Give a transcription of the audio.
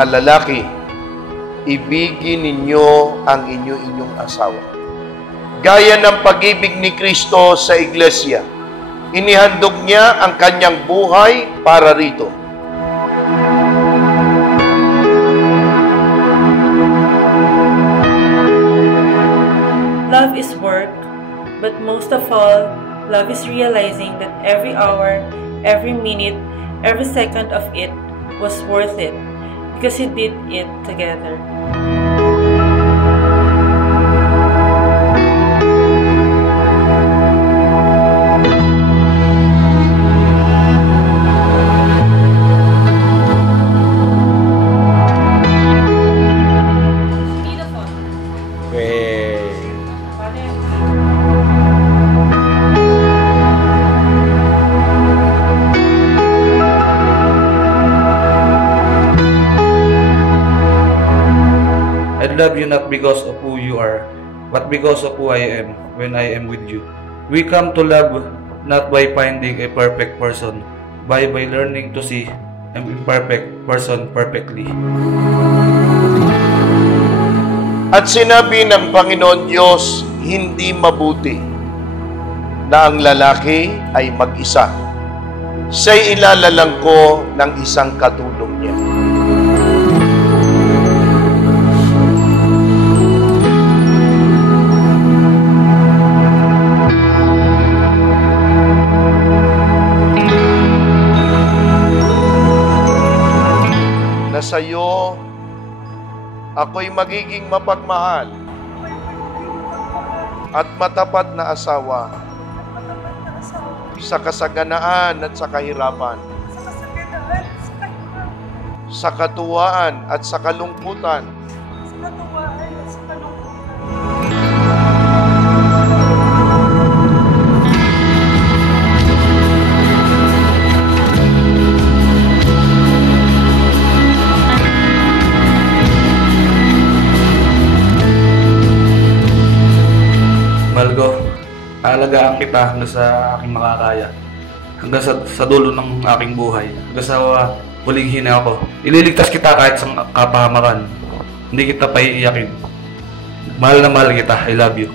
mga lalaki, ibigin ninyo ang inyong asawa. Gaya ng pag-ibig ni Kristo sa iglesia, inihandog niya ang kanyang buhay para rito. Love is work, but most of all, love is realizing that every hour, every minute, every second of it was worth it because you did it together. I love you not because of who you are, but because of who I am when I am with you. We come to love not by finding a perfect person, but by learning to see an imperfect person perfectly. At sinabi ng Panginoon Diyos, hindi mabuti na ang lalaki ay mag-isa. Siya'y ilalalang ko ng isang katulong niya. Sa iyo, ako'y magiging mapagmahal at matapat na asawa sa kasaganaan at sa kahirapan, sa katuwaan at sa kalungkutan, Malgo, aalagaan kita hanggang sa aking makakaya, hanggang sa dulo ng aking buhay, hanggang sa huling hina ako. Ililigtas kita kahit sa kapahamakan. Hindi kita paiiyakin. Mahal na mahal kita. I love you.